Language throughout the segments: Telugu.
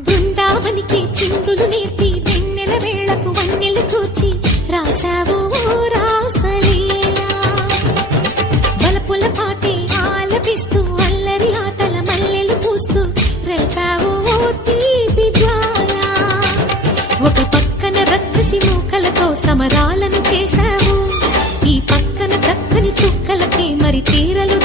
బృందావనికి చిందులు నేర్పి వెన్నెల వేళకు వన్నెలు కూర్చి రాసావు మూకలతో చేశావు. ఈ పక్కన చక్కని చుక్కలకి మరి తీరలు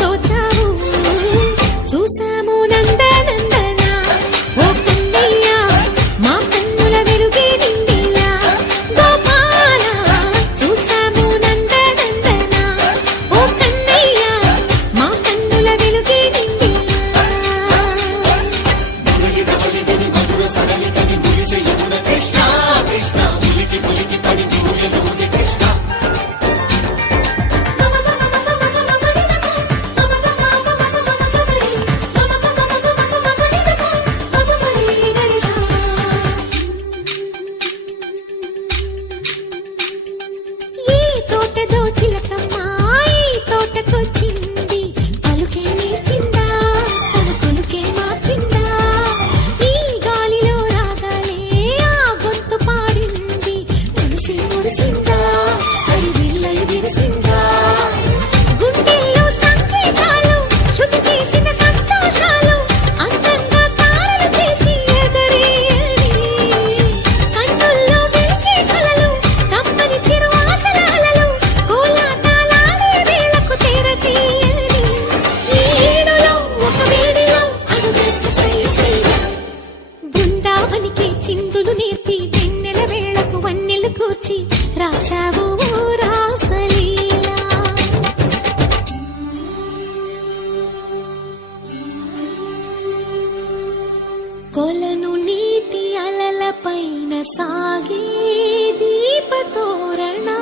ఈ అలలను నీటి అలల పైన సాగే దీపతోరణా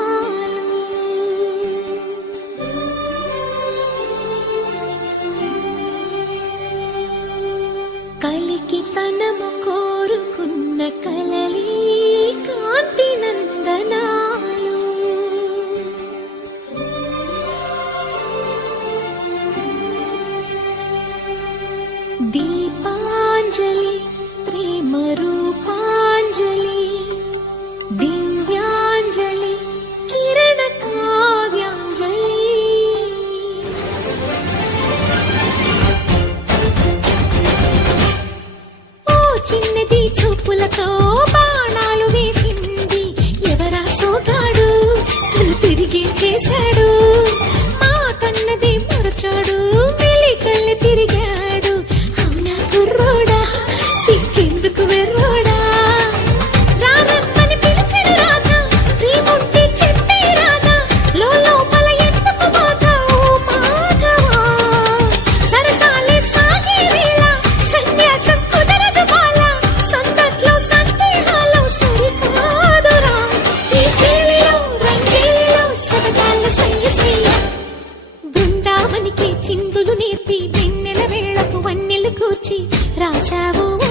గూర్చి రాశావు.